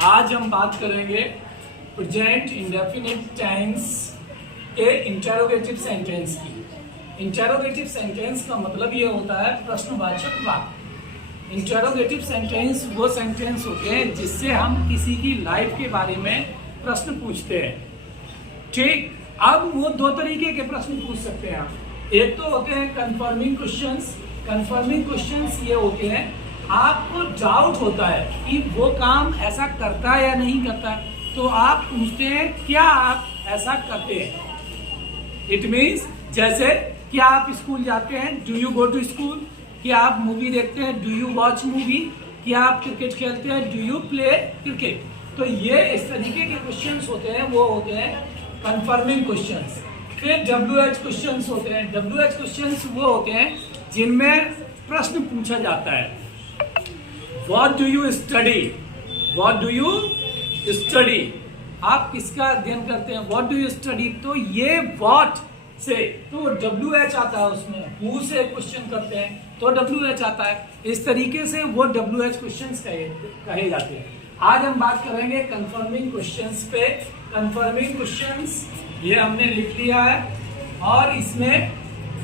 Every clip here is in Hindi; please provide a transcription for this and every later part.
आज हम बात करेंगे प्रेजेंट इंडेफिनिट टेंस के इंटरोगेटिव सेंटेंस की। इंटरोगेटिव सेंटेंस का मतलब ये होता है प्रश्नवाचक वाक्य। इंटरोगेटिव सेंटेंस वो सेंटेंस होते हैं जिससे हम किसी की लाइफ के बारे में प्रश्न पूछते हैं। ठीक, अब वो दो तरीके के प्रश्न पूछ सकते हैं आप। एक तो होते हैं कंफर्मिंग क्वेश्चंस। कंफर्मिंग क्वेश्चंस ये होते हैं आपको डाउट होता है कि वो काम ऐसा करता है या नहीं करता है, तो आप पूछते हैं क्या आप ऐसा करते हैं। इट मीन्स जैसे क्या आप स्कूल जाते हैं, do you go to school. क्या आप मूवी देखते हैं, डू यू वॉच मूवी। क्या आप क्रिकेट खेलते हैं, डू यू प्ले क्रिकेट। तो ये इस तरीके के क्वेश्चंस होते हैं, वो होते हैं कंफर्मिंग क्वेश्चंस। फिर WH क्वेश्चंस होते हैं। WH क्वेश्चंस वो होते हैं जिनमें प्रश्न पूछा जाता है, What do you study? What do you study? आप किसका अध्ययन करते हैं, What do you study? तो ये what से तो WH आता है, उसमें who से क्वेश्चन करते हैं तो WH आता है। इस तरीके से वो WH क्वेश्चंस कहे जाते हैं। आज हम बात करेंगे कंफर्मिंग क्वेश्चंस पे। कंफर्मिंग क्वेश्चंस ये हमने लिख लिया है और इसमें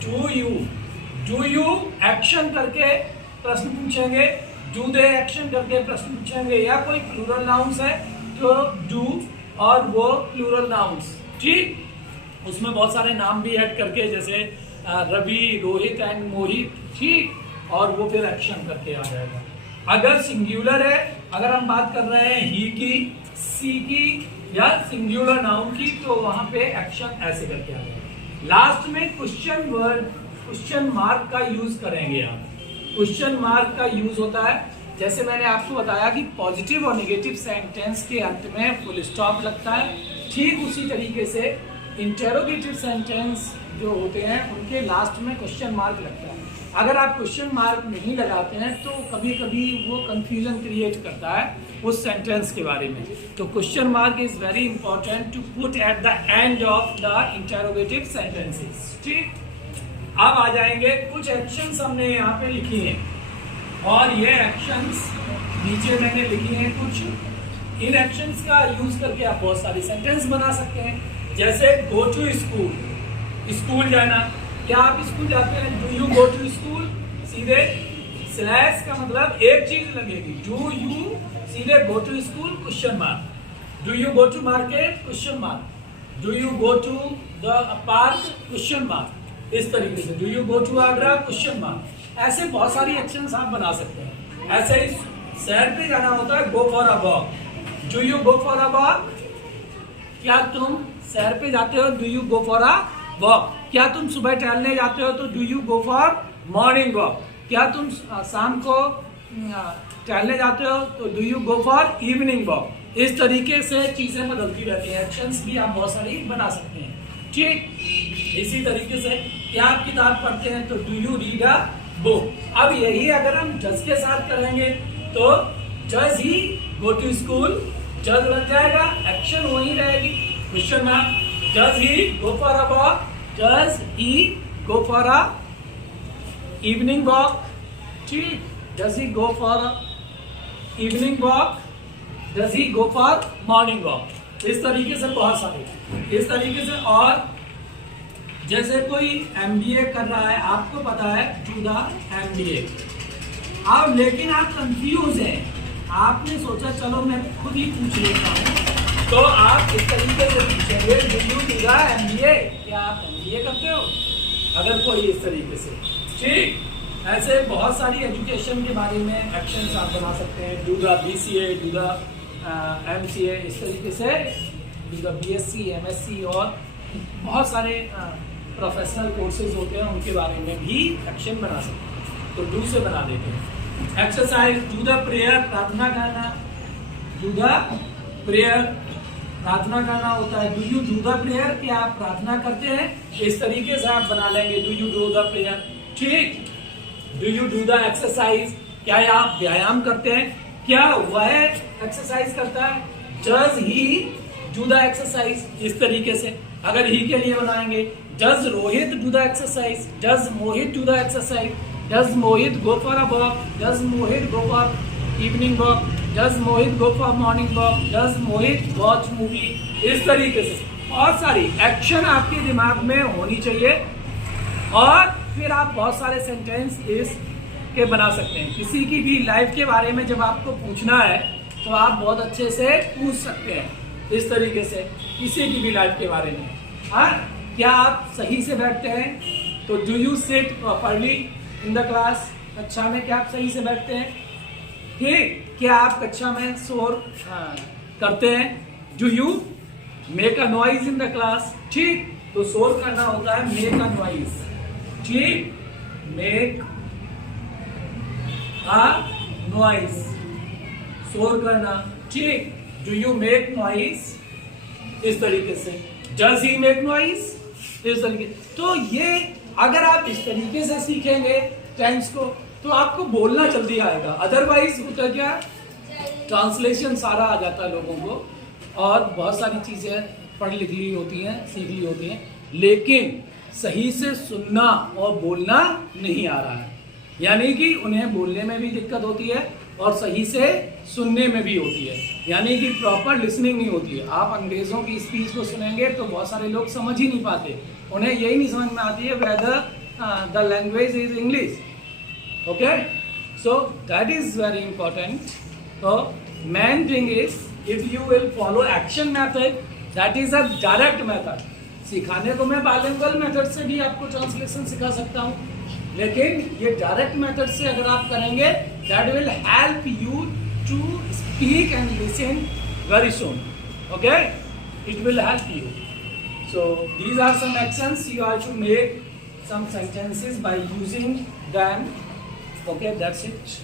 डू यू एक्शन करके प्रश्न पूछेंगे, डू दे एक्शन करके प्रश्न पूछेंगे, या कोई प्लूरल नाउन्स है तो डू और वो प्लूरल नाउन्स। ठीक, उसमें बहुत सारे नाम भी ऐड करके, जैसे रवि, रोहित एंड मोहित। ठीक, और वो फिर एक्शन करके आ जाएगा। अगर सिंगुलर है, अगर हम बात कर रहे हैं ही की, सी की या सिंगुलर नाउन की, तो वहां पे एक्शन ऐसे करके आ जाएगा। लास्ट में क्वेश्चन मार्क का यूज करेंगे आप। क्वेश्चन मार्क का यूज होता है, जैसे मैंने आपको बताया कि पॉजिटिव और नेगेटिव सेंटेंस के अंत में फुल स्टॉप लगता है, ठीक उसी तरीके से इंटरोगेटिव सेंटेंस जो होते हैं उनके लास्ट में क्वेश्चन मार्क लगता है। अगर आप क्वेश्चन मार्क नहीं लगाते हैं तो कभी कभी वो कंफ्यूजन क्रिएट करता है उस सेंटेंस के बारे में। तो question mark is very important to put at the end of the interrogative sentences. ठीक, अब आ जाएंगे कुछ एक्शंस हमने यहाँ पे लिखी हैं और ये एक्शंस नीचे मैंने लिखी हैं कुछ। इन एक्शंस का यूज करके आप बहुत सारी सेंटेंस बना सकते हैं। जैसे गो टू स्कूल, स्कूल जाना। क्या आप स्कूल जाते हैं, do you go to school. सीधे स्लैश का मतलब एक चीज लगेगी, डू यू सीधे go to school question mark. Do you go to market question mark. Do you go to the park question mark. इस तरीके से do you go to Agra question mark. ऐसे बहुत सारी एक्शंस आप बना सकते हैं। ऐसे ही सैर पे जाना होता है, गो for a walk. Do you go for a walk. क्या तुम सैर पे जाते हो, do you go for a walk. क्या तुम सुबह टहलने जाते हो तो do you go for morning walk. क्या तुम शाम को टहलने जाते हो तो do you go for evening walk. इस तरीके से चीजें बदलती रहती हैं। एक्शंस भी आप बहुत सारी बना सकते हैं। ठीक, इसी तरीके से क्या आप किताब पढ़ते हैं तो do you read a book. अब यही अगर हम डज के साथ करेंगे तो does he go to school, does बन जाएगा, एक्शन वही रहेगी question mark. Does he go for a walk, does he go for a evening walk. ठीक, does he go for evening walk, does he go for morning walk. इस तरीके से बहुत सारे इस तरीके से। और जैसे कोई MBA कर रहा है, आपको पता है टू द MBA, अब लेकिन आप कंफ्यूज हैं, आपने सोचा चलो मैं खुद ही पूछ लेता हूँ, तो आप इस तरीके से पूछेंगे do you do the MBA। क्या आप MBA करते हो, अगर कोई इस तरीके से। ठीक, ऐसे बहुत सारी एजुकेशन के बारे में एक्शंस आप बना सकते हैं। Do the BCA, do the MCA, इस तरीके से डू द BSc, MSc और बहुत सारे प्रोफेशनल कोर्सेज होते हैं, उनके बारे में भी एक्शन बना सकते हैं। तो डू से बना देते हैं। एक्सरसाइज, डू द प्रेयर, प्रार्थना करना। डू द प्रेयर, प्रार्थना करना होता है। Do you do the prayer, क्या आप प्रार्थना करते हैं। इस तरीके से आप बना लेंगे do you do the prayer. ठीक, do you do the exercise, क्या आप व्यायाम करते हैं। क्या वह एक्सरसाइज करता है। Does he do the exercise, इस तरीके से। अगर ही के लिए बनाएंगे, does Rohit do the exercise, does Mohit do the exercise, does Mohit go for a walk, does Mohit go for evening walk. Does Mohit go for morning walk, does Mohit watch movie, इस तरीके से बहुत सारी एक्शन आपके दिमाग में होनी चाहिए और फिर आप बहुत सारे सेंटेंस इस के बना सकते हैं। किसी की भी लाइफ के बारे में जब आपको पूछना है तो आप बहुत अच्छे से पूछ सकते हैं इस तरीके से, किसी की भी लाइफ के बारे में। हाँ, क्या आप सही से बैठते हैं? तो do you sit properly in the class? कक्षा में क्या आप सही से बैठते हैं? ठीक, क्या आप कक्षा में शोर करते हैं? Do you make a noise in the class? ठीक, तो शोर करना होता है मेक अ नॉइज। ठीक, मेक अ नॉइज, शोर करना। ठीक, डू यू मेक नॉइज? इस तरीके से। Does he make noise? इस तरीके। तो ये अगर आप इस तरीके से सीखेंगे टेंस को तो आपको बोलना जल्दी आएगा। अदरवाइज होता क्या, ट्रांसलेशन सारा आ जाता है लोगों को और बहुत सारी चीजें पढ़ लिख ली होती हैं, सीख ली होती हैं, लेकिन सही से सुनना और बोलना नहीं आ रहा है। यानी कि उन्हें बोलने में भी दिक्कत होती है और सही से सुनने में भी होती है, यानी कि प्रॉपर लिसनिंग नहीं होती है। आप अंग्रेजों की स्पीच को सुनेंगे तो बहुत सारे लोग समझ ही नहीं पाते, उन्हें यही नहीं समझ में आती है whether the language is English. Okay, so that is very important. तो main thing is if you will follow action method, that is a direct method. सिखाने को मैं बाइलिंगुअल मेथड से भी आपको ट्रांसलेशन सिखा सकता हूँ, लेकिन ये डायरेक्ट मेथड से अगर आप करेंगे that will help you to speak and listen very soon. Okay, it will help you. So these are some actions you have to make some sentences by using them. Okay, that's it.